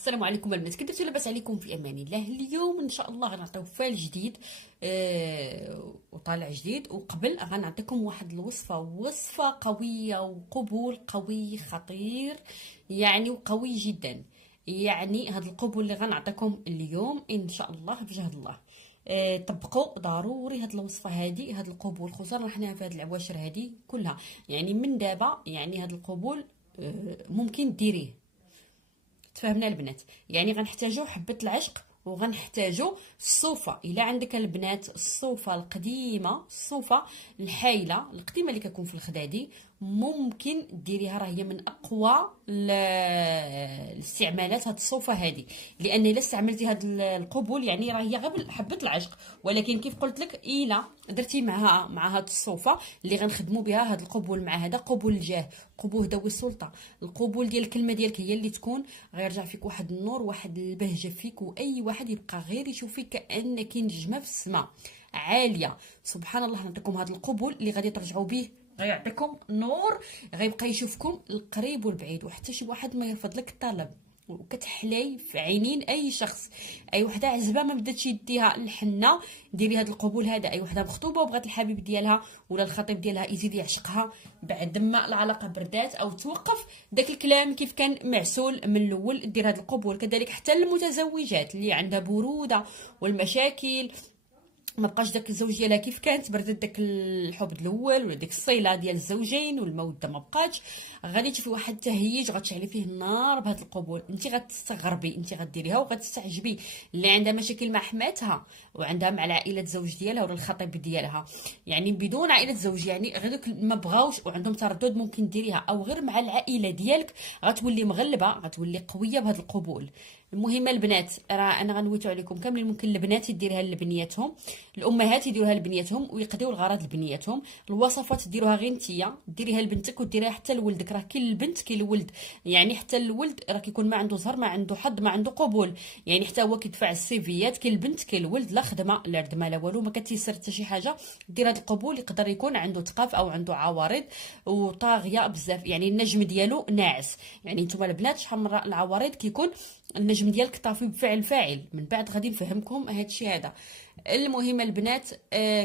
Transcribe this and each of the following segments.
السلام عليكم البنات، كي درتو لاباس عليكم؟ في امان الله. اليوم ان شاء الله غنعطيو فال جديد وطالع جديد. وقبل غنعطيكم واحد وصفه قويه وقبول قوي خطير، يعني وقوي جدا. يعني هاد القبول اللي غنعطيكم اليوم ان شاء الله بجهد الله طبقوا ضروري هاد الوصفه هادي، هاد القبول خصوصا حنا في هاد العواشر هادي كلها. يعني من دابا يعني هاد القبول ممكن ديريه. تفهمنا البنات؟ يعني غنحتاجو حبه العشق وغنحتاجو الصوفه. الا عندك البنات الصوفه القديمه، الصوفه الحايله القديمه اللي كتكون في الخدادي، ممكن ديريها. راه هي من اقوى الاستعمالات هاد الصوفه هذه، لان الا استعملتي هاد القبول يعني راه هي غير حبه العشق. ولكن كيف قلت لك، الا درتي معها مع هاد الصوفه اللي غنخدموا بها هاد القبول، مع هذا قبول الجاه، قبول ذوي السلطه، القبول ديال الكلمه ديالك هي اللي تكون غيرجع فيك واحد النور، واحد البهجه فيك، واي واحد يبقى غير يشوف فيك كانك نجمه في السماء عاليه. سبحان الله. نعطيكم هذا القبول اللي غادي ترجعوا به، غيعطيكم نور، غيبقى يشوفكم القريب والبعيد، وحتى شي واحد ما يرفض لك الطلب. وكتحلاي في عينين اي شخص. اي وحده عزبه ما بداتش يديها الحنه، ديري هذا القبول هذا. اي وحده مخطوبه وبغات الحبيب ديالها ولا الخطيب ديالها يزيد يعشقها بعد ما العلاقه بردات او توقف داك الكلام كيف كان معسول من الاول، دير هذا القبول. كذلك حتى المتزوجات اللي عندها بروده والمشاكل، ما بقاش داك الزوج ديالها كيف كانت، بردت داك الحب الاول ولا ديك الصيله ديال الزوجين والموده ما بقاتش، غادي تشوفي واحد التهيج غتشعلي فيه النار بهذا القبول. انت غتستغربي، انت غديريها وغتستعجبي. اللي عندها مشاكل مع حماتها وعندها مع العائله الزوج ديالها ولا الخطيب ديالها، يعني بدون عائله الزوج، يعني غير دوك ما بغاوش وعندهم تردد، ممكن ديريها. او غير مع العائله ديالك غتولي مغلبه، غتولي قويه بهذا القبول. المهم البنات، راه انا غنويتو عليكم كاملين، ممكن البنات يديرها لبنياتهم، الامهات يديروها لبنياتهم ويقضيو الغرض لبنياتهم. الوصفات ديروها غير نتيا، ديريها لبنتك وديريها حتى لولدك. راه كاين البنت كاين الولد، يعني حتى الولد راه كيكون ما عنده زهر، ما عنده حظ، ما عنده قبول، يعني حتى هو كيدفع السيفيات. كاين البنت كاين الولد، لا خدمه لا ردمه لا والو، ما كتيسر حتى شي حاجه. دير هذا القبول. يقدر يكون عنده ثقاف او عنده عوارض وطاغيه بزاف، يعني النجم ديالو ناعس. يعني نتوما البنات شحال من العوارض كيكون النجم ديالك طافي بفعل فاعل. من بعد غادي نفهمكم هادشي هذا. المهم البنات،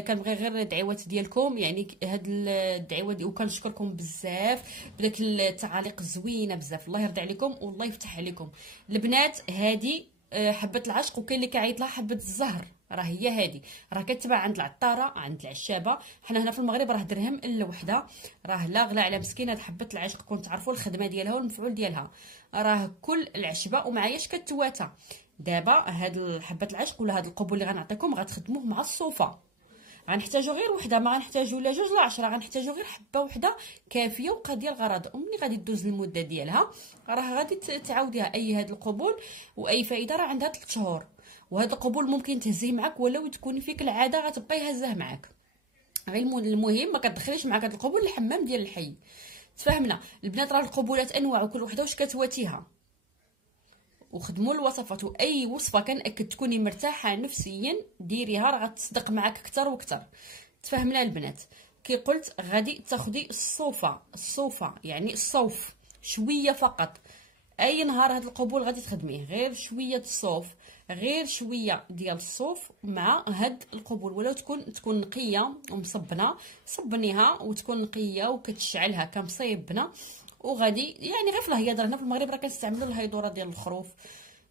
كنبغي غير الدعوات ديالكم، يعني هاد الدعوه دي، وكنشكركم بزاف بداك التعاليق الزوينه بزاف. الله يرضي عليكم والله يفتح عليكم البنات. هادي حبه العشق، وكاين اللي كيعيط لها حبه الزهر. راه هي هادي، راه كتباع عند العطاره عند العشابه. حنا هنا في المغرب راه درهم الا وحده. راه لا غلا على مسكينه هاد حبه العشق، كنت تعرفوا الخدمه ديالها والمفعول ديالها. راه كل العشبه ومعاياش كتواتى. دابا هاد حبه العشق ولا هاد القبول اللي غنعطيكم غتخدموه مع الصوفه. غنحتاجو غير وحده، ما غنحتاجو لا جوج لا 10، غنحتاجو غير حبه وحده كافيه وقضيه الغرض. ومني غادي دوز المده ديالها راه غادي تعاوديها. اي هاد القبول واي فائده راه عندها 3 شهور. وهذا القبول ممكن تهزيه معك ولو تكوني فيك العاده غتبقى يهزه معك. غير المهم ما كتدخليش معك هذا القبول الحمام ديال الحي. تفهمنا البنات؟ راه القبولات انواع وكل وحده واش كتواتيها. وخدموا الوصفات، واي وصفه كنأكد تكوني مرتاحه نفسيا ديريها، راه غتصدق معك اكثر واكثر. تفهمنا البنات؟ كي قلت غادي تاخدي الصوفه يعني الصوف شويه فقط. اي نهار هاد القبول غادي تخدميه غير شويه الصوف، غير شويه ديال الصوف مع هاد القبول. ولو تكون نقيه ومصبنه، صبنيها وتكون نقيه وكتشعل هكا مصيبنه. وغادي يعني غير في الهياضره، هنا في المغرب راه كنستعملوا الهيدوره ديال الخروف.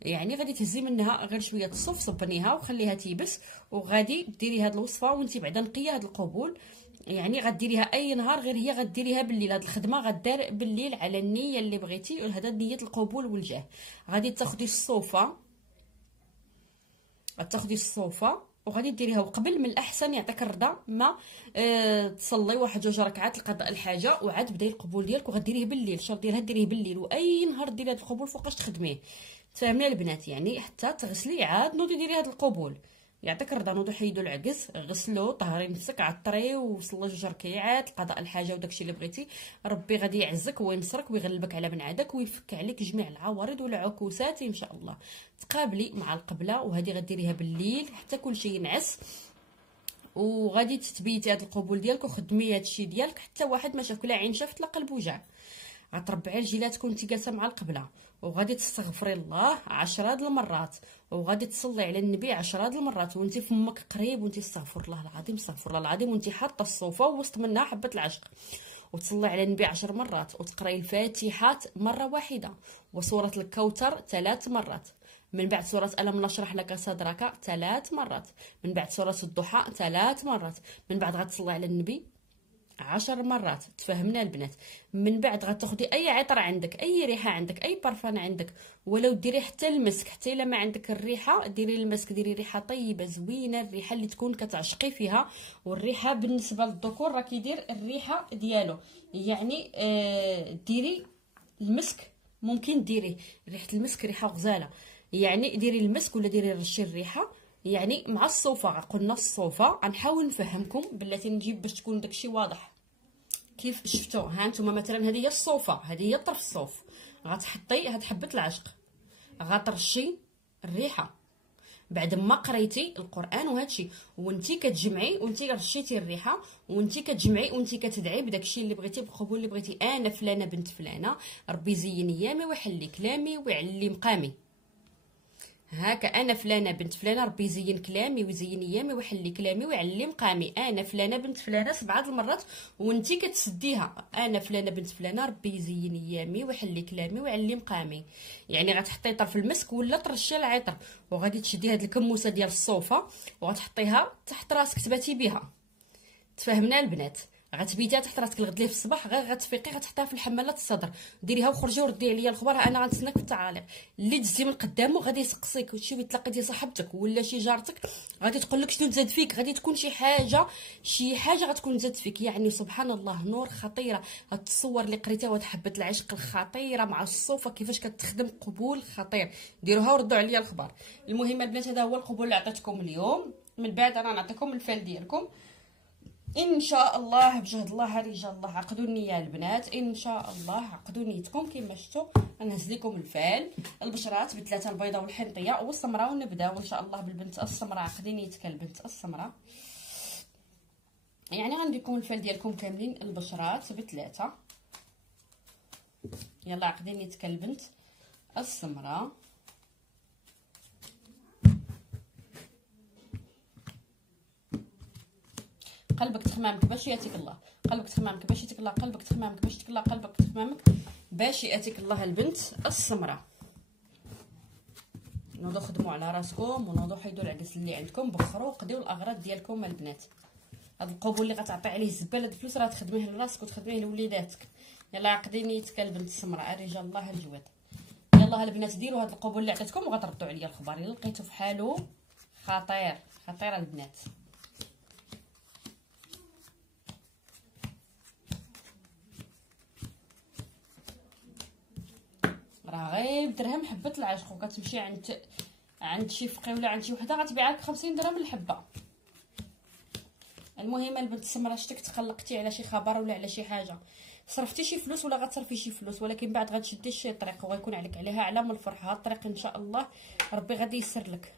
يعني غادي تهزي منها غير شويه الصوف، صبنيها وخليها تيبس. وغادي ديري هاد الوصفه وانت بعدا نقيه هاد القبول. يعني غديريها اي نهار، غير هي غديريها بالليل. هاد الخدمه غدار بالليل على النيه اللي بغيتي، وهذا نيه القبول والجاه. غادي تاخدي الصوفه، غتاخدي الصوفه وغادي ديريها. وقبل من الاحسن يعطيك الرضا ما تصلي واحد جوج ركعات لقضاء الحاجه، وعاد بداي القبول ديالك وغديريه بالليل. الشرط ديالها ديريه بالليل، واي نهار ديري هذا القبول فوقاش تخدميه. تفهمنا البنات؟ يعني حتى تغسلي عاد نوضي ديري هذا القبول. يعطيك الرضا. نوضو حيدوا العكس، غسلوا طهري نفسك، عطري وصلي جوج ركعات لقضاء الحاجه وداكشي اللي بغيتي. ربي غادي يعزك وينصرك ويغلبك على بنعادك ويفك عليك جميع العوارض والعكوسات ان شاء الله. تقابلي مع القبله، وهذه غديريها بالليل حتى كلشي ينعس. وغادي تثبيتي هذا القبول ديالك وخدمي هادشي ديالك حتى واحد ما شافك لا عين شافت لا قلب وجع. غتربعي رجيلاتك وانت جالسه مع القبله، وغادي تستغفري الله 10 د المرات، وغادي تصلي على النبي 10 د المرات، وانت فمك قريب وانت استغفر الله العظيم استغفر الله العظيم، وانت حاطه الصوفه وسط منها حبه العشق، وتصلي على النبي 10 مرات، وتقراي الفاتحه مره واحده، وسوره الكوثر 3 مرات، من بعد سورة ألم نشرح لك صدرك 3 مرات، من بعد سورة الضحى 3 مرات، من بعد غتصلي على النبي 10 مرات. تفهمنا البنات؟ من بعد غتاخدي اي عطر عندك، اي ريحه عندك، اي برفان عندك، ولو ديري حتى المسك، حتى الا ما عندك الريحه ديري المسك، ديري ريحه طيبه زوينه، الريحه اللي تكون كتعشقي فيها. والريحه بالنسبه للذكور راه كيدير الريحه ديالو، يعني ديري المسك، ممكن ديري ريحه المسك ريحه غزاله، يعني ديري المسك ولا ديري رشي الريحه يعني مع الصوفه. قلنا الصوفه غنحاول نفهمكم بلاتي نجيب باش تكون داكشي واضح. كيف شفتوا؟ ها نتوما مثلا هذه هي الصوفه، هذه هي طرف الصوف، غتحطي هاد حبه العشق، غترشي الريحه بعد ما قريتي القران وهادشي، وانتي كتجمعي وانتي رشيتي الريحه، وانتي كتجمعي وانتي كتدعي بداكشي اللي بغيتي، بالقبول اللي بغيتي. انا فلانه بنت فلانه، ربي يزين ايامي ويحلي كلامي ويعلي مقامي. هاكا انا فلانه بنت فلانه، ربي يزين كلامي ويزين ايامي ويحلي كلامي ويعلي مقامي. انا فلانه بنت فلانه 7 المرات وانتي كتسديها، انا فلانه بنت فلانه، ربي يزين ايامي ويحلي كلامي ويعلي مقامي. يعني غتحطي طرف المسك ولا ترشي العطر، وغادي تشدي هاد الكموسه ديال الصوفه وغتحطيها تحت راسك تباتي بها. تفهمنا البنات؟ غتبيتيها تحت راسك الغد ليه في الصباح، غير غتفيقي غتحطيها في الحماله الصدر، ديريها وخرجي وردي عليا الخبر، انا غنتسناك في التعاليق. اللي دزتي من قدامه غادي يسقسيك، شي تلاقيتي صاحبتك ولا شي جارتك غادي تقول لك شنو تزاد فيك، غادي تكون شي حاجه غتكون تزاد فيك. يعني سبحان الله، نور خطيره. هاد التصور اللي قريتها وهاد حبه العشق الخطيره مع الصوفه كيفاش كتخدم، قبول خطير. ديروها وردوا عليا الخبر. المهم البنات هذا هو القبول اللي عطيتكم اليوم. من بعد انا نعطيكم الفال ديالكم ان شاء الله بجهد الله رجال الله. عقدوا النيه البنات ان شاء الله، عقدوا نيتكم كما شفتوا. غنهز لكم الفال، البشرات بثلاثه، البيضاء والحنطيه والسمراء، ونبداو ان شاء الله بالبنت السمراء. عقدي نيتك البنت السمراء، يعني غندير لكم الفال ديالكم كاملين البشرات بثلاثه. يلا عقدي نيتك البنت السمراء. قلبك تخمامك باش ياتيك الله، قلبك تخمامك باش ياتيك الله، قلبك تخمامك باش ياتيك الله، قلبك تخمامك باش ياتيك الله البنت السمراء. نوضوا خدموا على راسكم، ونوضوا حيدوا العكس اللي عندكم، بخروا وقضيوا الاغراض ديالكم البنات. هذا القبول اللي غتعطي عليه الزباله الفلوس راه تخدميه لراسك وتخدميه لوليداتك. يلا عقدي نيتك البنت السمراء رجال الله الجواد. يلا البنات ديروا هذا القبول اللي عطيتكم وغتردوا عليا الخبر الا لقيتو في حالو خطير خطير البنات. راه غير بدرهم حبه العشق، وكتمشي عند شي فقيه ولا عند شي وحده غتبيع لك 50 درهم الحبه. المهم البنت السمراء شتك تقلقتي على شي خبر ولا على شي حاجه، صرفتي شي فلوس ولا غتصرفي شي فلوس، ولكن بعد غتشدي شي طريق وغيكون عليك عليها علامه الفرحه. هاد الطريق ان شاء الله ربي غادي يسر لك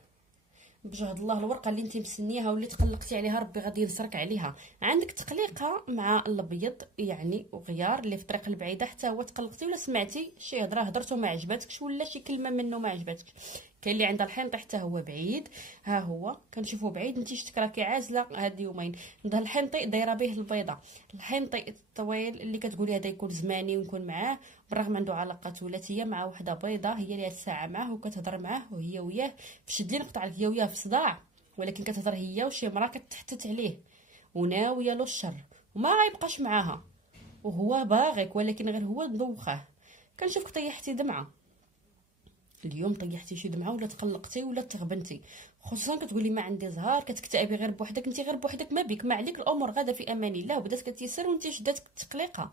بجهد الله. الورقه اللي انت مستنياها واللي تقلقتي عليها ربي غادي ينصرك عليها. عندك تقليقه مع الابيض يعني وغيار اللي في الطريق البعيده، حتى هو تقلقتي ولا سمعتي شي هضره هضرتو ما عجباتكش ولا شي كلمه منه ما عجباتكش. كاين اللي عندها الحنط حتى هو بعيد، ها هو كنشوفو بعيد، انت شتك راكي عازله هاد يومين. عندها الحنطي دايره به البيضه، الحنطي الطويل اللي كتقولي هذا يكون زماني ونكون معاه، بالرغم عنده علاقه ثلاثيه مع وحده بيضه هي اللي هاد الساعه معاه وكتهضر معاه وهي وياه في شد لي نقطع لك هي وياه في صداع، ولكن كتهضر هي وشي مرا كتحتت عليه وناويه له الشر وما غيبقاش معاها، وهو باغيك ولكن غير هو مدوخاه. كنشوفك طيحتي دمعه اليوم، طيحتي شي دمعه ولا تقلقتي ولا تغبنتي، خصوصا كتقولي ما عندي زهر، كتكتئبي غير بوحدك. انت غير بوحدك ما بك ما عليك، الامور غاده في امان الله، وبدات كتيسر وانت شداتك التقليقه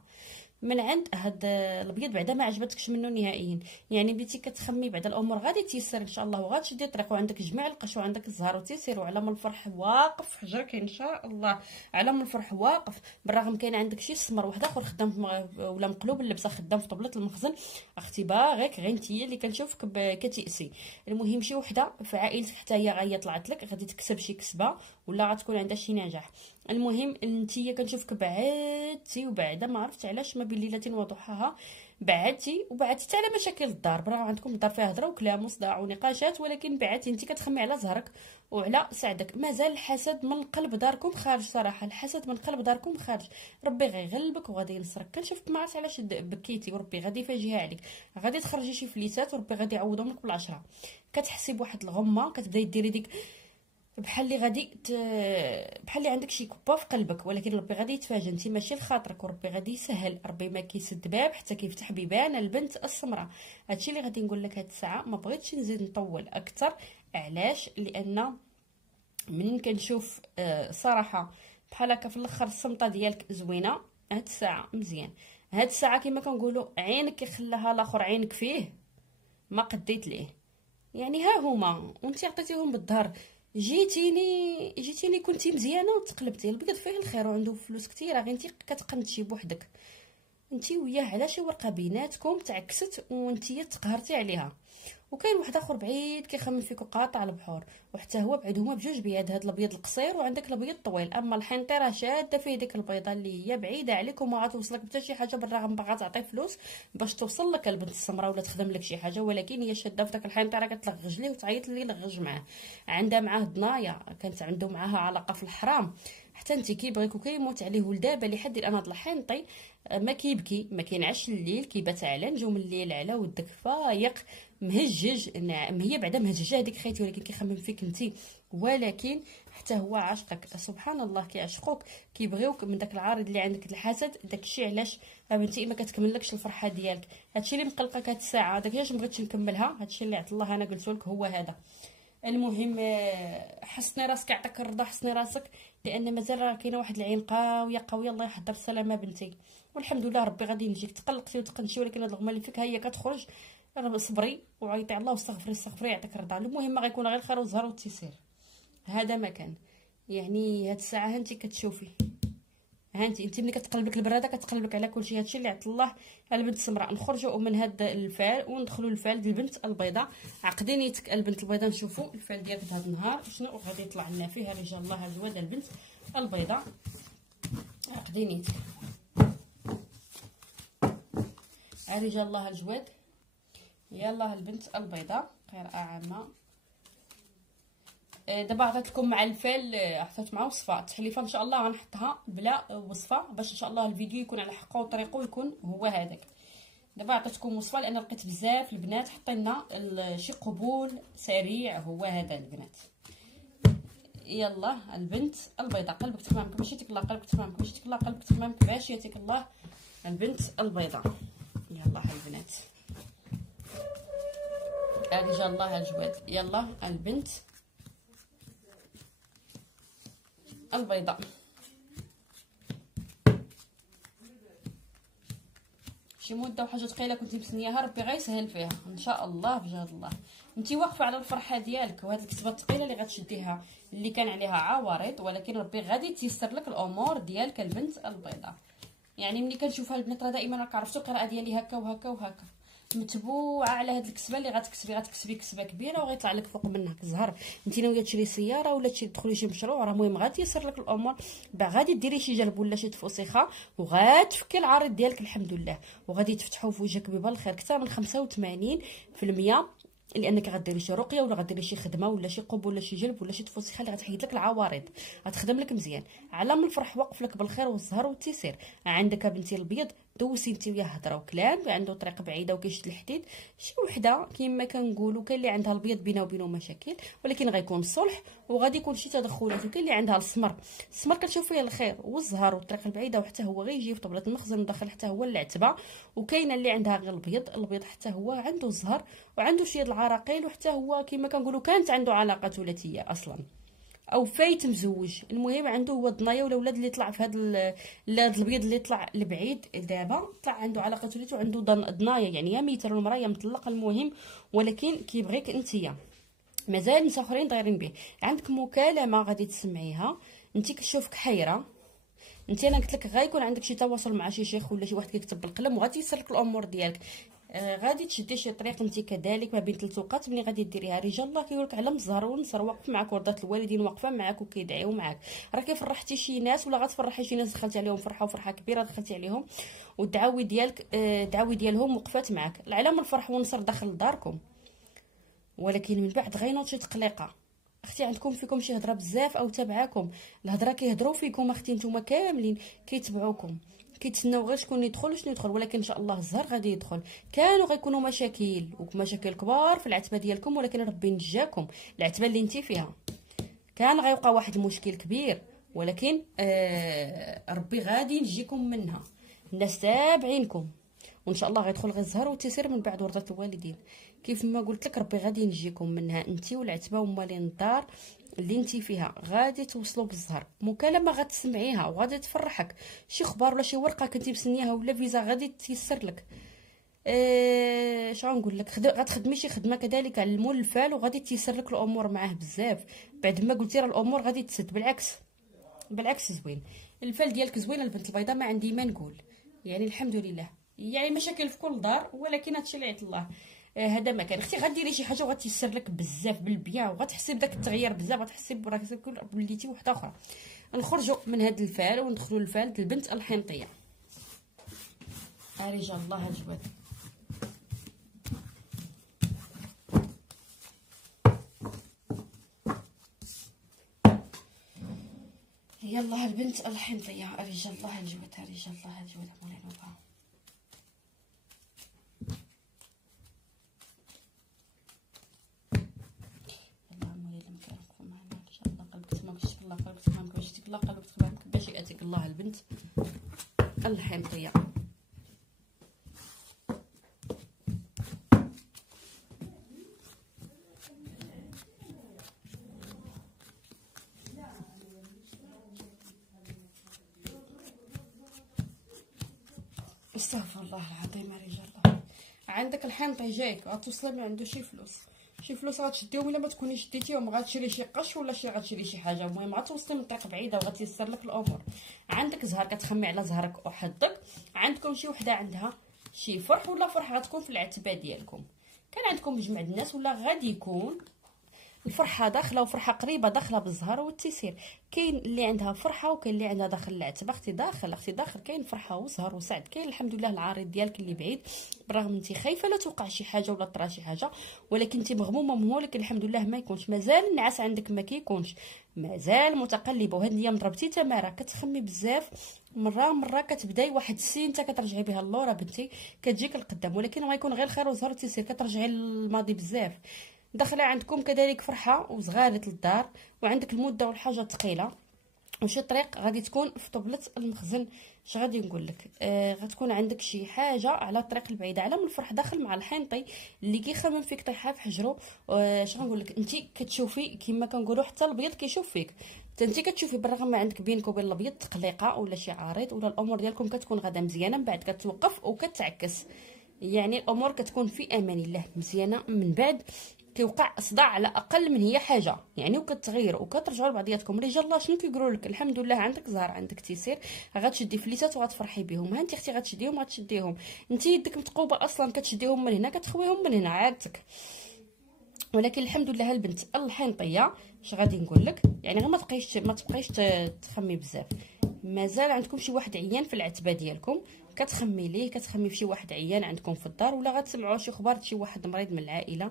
من عند هاد الابيض بعدا ما عجبتكش منه نهائيا. يعني بديتي كتخمي بعدا الامور غادي تيسر ان شاء الله، وغتشدي الطريق وعندك جميع القش وعندك الزهر وتيسير، وعلام الفرح واقف في حجرك ان شاء الله. علام الفرح واقف، بالرغم كاين عندك شي سمر واحد اخر خدام ولا مقلوب اللبسه خدام في طبله المخزن، اختي باغيك غير نتيا اللي كنشوفك كتيأسي. المهم شي وحده في عائلتك حتى هي غايه طلعت لك غادي تكسب شي كسبه ولا غتكون عندها شي نجاح. المهم انتيا كنشوفك بعدتي وبعدا ما عرفت علاش ما بين ليله وضحاها بعدتي وبعدتي حتى على مشاكل الدار، برغم عندكم الدار فيها هضره وكلام وصداع ونقاشات، ولكن بعدتي انت كتخمي على زهرك وعلى سعدك. مازال الحسد من قلب داركم خارج، صراحه الحسد من قلب داركم خارج. ربي غيغلبك وغادي ينصرك. كنشوفك ما عرفت علاش بكيتي، وربي غادي يفاجئها عليك، غادي تخرجي شي فليسات وربي غادي يعوضهم لك بالعشره. كتحسي بواحد الغمه، كتبداي ديري ديك بحال اللي بحال اللي عندك شي كبه في قلبك، ولكن ربي غادي يتفاجئ، انت ماشي لخاطرك، وربي غادي يسهل. ربي ما كيسد باب حتى كيفتح بيبان البنت السمراء. هادشي اللي غادي نقول لك هاد الساعه. ما بغيتش نزيد نطول اكثر، علاش؟ لان منين كنشوف صراحه بحال هكا في الاخر الصمته ديالك زوينه. هاد الساعه مزيان، هاد الساعه كما كنقولوا عينك يخلاها الاخر عينك فيه، ما قديت ليه. يعني ها هما وانت عطيتيهم بالظهر. جيتيني كنتي مزيانه وتقلبتي. البيض فيه الخير وعنده فلوس كثيره، غير انت كتقنتي بوحدك، انت وياه على شي ورقه بيناتكم تعكست وانتي تقهرتي عليها. وكاين واحد اخر بعيد كيخمم فيك وقاطع البحور، وحتى هو بعيد. هما بجوج بياد، هاد الابيض القصير وعندك الابيض الطويل. اما الحنطه راه شاده فيه ديك البيضه اللي هي بعيده عليك وما غتوصلك حتى شي حاجه، بالرغم باغا تعطي فلوس باش توصل لك البنت السمراء ولا تخدم لك شي حاجه، ولكن هي شاده في داك الحنطه راه كتلغج ليه وتعيط ليه لغج معاه. عندها معاه ضنايا، كانت عنده معاها علاقه في الحرام، حتى انت كيبغيك وكيموت عليه. ولدابا لحد الان هاد الحنطي ما كيبكي، ما كينعش الليل، كيبات على نجوم الليل على ودك فايق مهجج. هي بعدا مهججه هذيك خيتي، ولكن كيخمم فيك انت. ولكن حتى هو عاشقك، سبحان الله كيعشقوك، كيبغيوك. من داك العارض اللي عندك الحسد، داكشي علاش بنتي ما كتكملكش الفرحه ديالك. هادشي اللي مقلقك هاد الساعه، داك علاش مبغيتش نكملها. هادشي اللي عط الله انا قلت لك هو هذا. المهم حسني راسك، يعطيك الرضا، حسني راسك، لان مازال راه كاينه واحد العين قويه قويه. الله يحضر السلامه بنتي، والحمد لله ربي غادي ينجيك. تقلقتي وتقنشي، ولكن هاد الغمه اللي فيك هي كتخرج. صبري وعيطي على الله واستغفري يعطيك الرضا. المهم غيكون غير الخير والزهر والتيسير. هذا ما كان. يعني هاد الساعه انت كتشوفي، انت ملي كتقلبك البراده كتقلبك على كلشي. هادشي اللي عط الله على البنت السمراء. نخرجوا من هاد الفال وندخلوا للفال ديال البنت البيضاء. عقدي نيتك البنت البيضاء، نشوفوا الفال ديالك هذا النهار شنو غادي يطلع لنا فيه. رجال الله الجواد البنت البيضاء، عقدي نيتك. رجال الله الجواد، يلا البنت البيضاء، قراءه عامه. دابا عطيت لكم مع الفال، عطيت مع وصفه التحليفه، ان شاء الله غنحطها بلا وصفه باش ان شاء الله الفيديو يكون على حقه وطريقه ويكون هو هذاك. دابا عطيتكم وصفه لان لقيت بزاف البنات حطينا شي قبول سريع، هو هذا البنات. يلا البنت البيضاء، قلبك تمامك مشيتك الله، قلبك تمامك مشيتك الله، قلبك تمامك بعشيتك الله. البنت البيضاء، يلا البنات، رجال الله الجواد. يلا البنت البيضاء. شي مده وحاجه ثقيله كنتي مستنياها، ربي غيسهل فيها ان شاء الله بجهد الله. انتي واقفه على الفرحه ديالك، وهاد الكتبه الثقيله اللي غتشديها اللي كان عليها عوارض، ولكن ربي غادي تيسر لك الامور ديالك البنت البيضاء. يعني ملي كنشوفها البنات راه دائما راك عرفتوا القراءه ديالي هكا وهكا وهكا، متبوعه على هاد الكسبه اللي غتكسبي كسبه كبيره وغيطلع لك فوق منها زهر. انت ناويه تشري سياره ولا تدخلي شي مشروع، راه المهم غادي يسر لك الامور. غادي ديري شي جلب ولا شي تفوسيخه وغتفكي العريض ديالك الحمد لله، وغادي تفتحوا في وجهك بيبان الخير اكثر من 85%، لانك غديري شي رقيه ولا غديري شي خدمه ولا شي قب ولا شي جلب ولا شي تفوسيخه اللي غتحيد لك العوارض، غتخدم لك مزيان. علام الفرح واقف لك بالخير والزهر والتيسير. عندك بنتي البيض، دوسي انت وياه هضره وكلام، عنده طريق بعيده وكيشد الحديد. شي وحده كما كنقولوا كاين اللي عندها البيض بينه وبينه مشاكل، ولكن غيكون صلح وغادي يكون شي تدخلات. وكاين اللي عندها السمر كتشوف فيه الخير والزهر والطريق البعيده، وحتى هو غيجي في طبله المخزن وداخل حتى هو العتبه. وكاينه اللي عندها غير البيض حتى هو عنده الزهر وعنده شي العراقيل، وحتى هو كما كنقولوا كانت عنده علاقه ثلاثيه اصلا او فايت مزوج. المهم عنده هو الضنايا ولا ولاد اللي طلع في هذا البيض اللي طلع لبعيد. دابا طلع عنده علاقه ثلاثيه وعنده ضنايا، يعني يا ميتر المراه يا مطلق. المهم ولكن كيبغيك انتيا، مازال ناس اخرين دايرين به. عندك مكالمه غادي تسمعيها، انت كتشوفك حيره. انت انا قلت لك غيكون عندك شي تواصل مع شي شيخ ولا شي واحد كيكتب بالقلم وغادي يسر لك الامور ديالك. غادي تشدي شي طريق انت كذلك ما بين ثلاث اوقات ملي غادي ديريها. رجال الله كيقول لك على الزهر والنصر واقف معك، ورده الوالدين واقفه معك وكيدعيو معك. راه كيفرحتي شي ناس ولا غتفرحي شي ناس، دخلتي عليهم فرحه وفرحه كبيره دخلتي عليهم، والدعاوي ديالك الدعاوي ديالهم وقفات معك. العلام الفرح والنصر داخل لداركم، ولكن من بعد غينوض شي تقليقه. اختي عندكم فيكم شي هضره بزاف او تبعاكم الهضره كيهضروا فيكم اختي، نتوما كاملين كيتبعوكم كيتسناو غير شكون يدخل وشنو يدخل، ولكن ان شاء الله الزهر غادي يدخل. كانوا غيكونوا مشاكل ومشاكل كبار في العتبه ديالكم، ولكن ربي نجاكم. العتبه اللي انت فيها كان غيوقع واحد المشكل كبير، ولكن ربي غادي ينجيكم منها. الناس تابعينكم، وان شاء الله غيدخل غير الزهر وتيسير من بعد ورده الوالدين. كيف ما قلت لك ربي غادي ينجيكم منها انت والعتبه ومالين الدار اللي انت فيها. غادي توصلوا بالزهر، مكالمه غتسمعيها وغادي تفرحك، شي خبر ولا شي ورقه كنتي مستنياها ولا فيزا غادي تيسر لك. شنو نقول لك، غتخدمي شي خدمه كذلك على المول الفال وغادي تيسر لك الامور معاه بزاف. بعد ما قلتي راه الامور غادي تسد، بالعكس زوين. الفال ديالك زوين البنت البيضاء، ما عندي ما نقول، يعني الحمد لله. يعني مشاكل في كل دار، ولكن هادشي اللي عيط الله. هذا ما كان. اختي غديري شي حاجه وغتيسر لك بزاف بالبيع، وغتحسي بداك التغيير بزاف، غتحسي براكي وليتي وحده اخرى. نخرجوا من هذا الفال وندخلوا للفال د البنت الحنطيه. رجال الله الجواد. يلا البنت الحنطيه، رجال الله الجواد، رجال الله الجواد مولاي نوبه. قلبك تخبرك باش ياتيك الله البنت الحنطيه. استغفر الله العظيم. يا رجال الله، عندك الحنطي جايك غتوصلي ما عنده شي فلوس غتشديهم، الا ما تكوني شديتيهم غتشري شي قش ولا غتشري شي حاجه. المهم غتوصلي من طريق بعيده وغتيسر لك الامور. عندك زهر كتخمي على زهرك وحظك. عندكم شي وحده عندها شي فرح ولا فرحه غتكون في العتبه ديالكم. كان عندكم مجمع الناس ولا غادي يكون الفرحه داخله وفرحه قريبه داخله بالزهر والتيسير. كاين اللي عندها فرحه وكاين اللي عندها داخل العتبه. اختي داخل كاين فرحه وزهر وسعد. كاين الحمد لله العريض ديالك اللي بعيد، بالرغم انت خايفه لا توقع شي حاجه ولا طرا شي حاجه، ولكن انت مغمومه ولكن الحمد لله ما يكونش. مازال النعاس عندك ما كيكونش، مازال متقلبه. وهاد الايام ضربتي تماره كتخمي بزاف، مره كتبداي واحد السين انت كترجعي بها اللورا بنتي كتجيك القدام، ولكن غيكون غير الخير وزهر وتيسير. كترجعي للماضي بزاف. داخله عندكم كذلك فرحه وصغارة للدار، وعندك المده والحاجه ثقيله، وشي طريق غادي تكون في طبله المخزن. اش غادي نقول لك، غتكون عندك شي حاجه على الطريق البعيده. على من الفرح داخل مع الحنطي اللي كيخمم فيك طيحه في حجرو. اش غنقول لك، انت كتشوفي كما كنقولوا حتى الابيض كيشوف فيك. انت كتشوفي بالرغم ما عندك بينك وبين الابيض تقليقه ولا شي عارض، ولا الامور ديالكم كتكون غدا مزيانه، من بعد كتوقف وكتعكس. يعني الامور كتكون في امان الله مزيانه، من بعد كيوقع صداع على اقل من هي حاجه يعني، وكتغير وكترجعوا لبعضياتكم. رجال الله شنو كيقولوا لك؟ الحمد لله عندك زهر عندك تيسير، غتشدي فليسات وغتفرحي بهم. ها انت اختي غتشديهم انت يدك متقوبه اصلا، كتشديهم من هنا كتخويهم من هنا عادتك. ولكن الحمد لله البنت الحنطيه اش غادي نقول لك، يعني غير ما تبقايش تخمي بزاف. مازال عندكم شي واحد عيان في العتبه ديالكم كتخمي ليه، كتخمي في شي واحد عيان عندكم في الدار، ولا غتسمعوا شي خبر شي واحد مريض من العائله.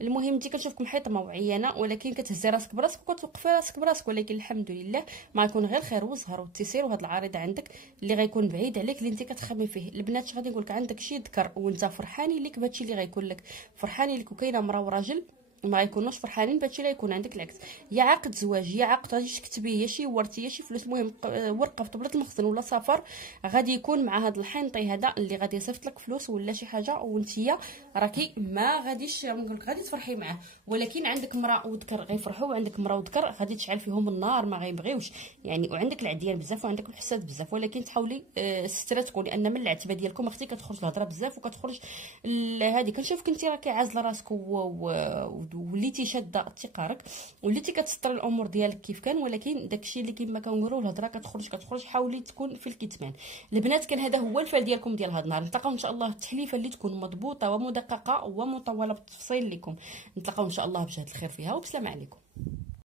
المهم انت كتشوفك محيطه وعيانه، ولكن كتهزي راسك براسك وكتوقفي راسك براسك، ولكن الحمد لله ما يكون غير خير وزهر والتيسير. وهاد العريض عندك اللي غيكون بعيد عليك اللي انت كتخمي فيه. البنات اش غادي نقول لك، عندك شي ذكر وانت فرحاني لك بهادشي اللي غيكون لك، فرحاني لك. وكاينه مرا وراجل ما يكونوش فرحانين بهادشي اللي يكون عندك، العكس. يا عقد زواج يا عقد غادي تكتبي، يا شي ورث يا شي فلوس. المهم ورقه في طبله المخزن ولا سفر غادي يكون مع هذا الحنطي هذا اللي غادي يصيفط لك فلوس ولا شي حاجه، وانتيا راكي ما غاديش نقول لك غادي تفرحي معاه. ولكن عندك مرا وذكر غيفرحوا، وعندك مرا وذكر غادي تشعل فيهم النار ما غيبغيوش يعني. وعندك العديان بزاف وعندك الحساد بزاف، ولكن تحاولي ستراتكم، لان من العتبه ديالكم اختي كتخرج الهضره بزاف وكتخرج هذه. كنشوفك انت راكي عازله راسك وليتي شاده اتقارك، وليتي كتسطري الامور ديالك كيف كان. ولكن داكشي اللي كما كنقولوا الهضره كتخرج، حاولي تكون في الكتمان. البنات كان هذا هو الفال ديالكم ديال هذا النهار. نتلاقاو ان شاء الله التحليفه اللي تكون مضبوطه ومدققه ومطوله بالتفصيل لكم. نتلاقاو ان شاء الله بجهد الخير فيها، وبسلام عليكم.